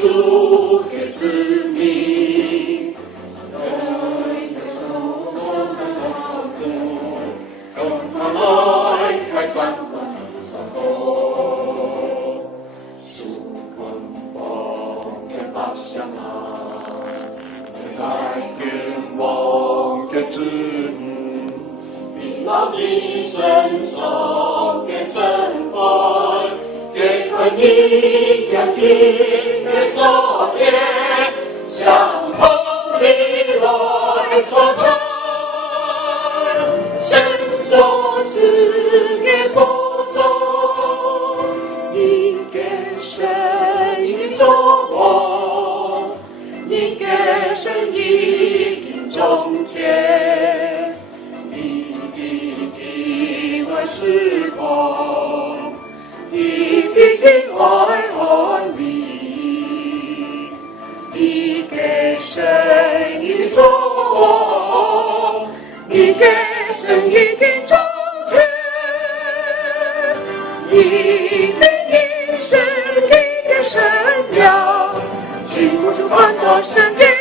主给子民，人就从佛山道路，跟他来开山关上口，树根帮给大乡啊，来愿望给子民，民老民身上给正法。给和你两天的少年，相逢的来坐坐，伸手指给佛祖，你给神一种光，你给神一定中天，你的我是否？你必定爱你，你给神一种光，你给神一定中天，你的应是你的神了，经不住很多神的。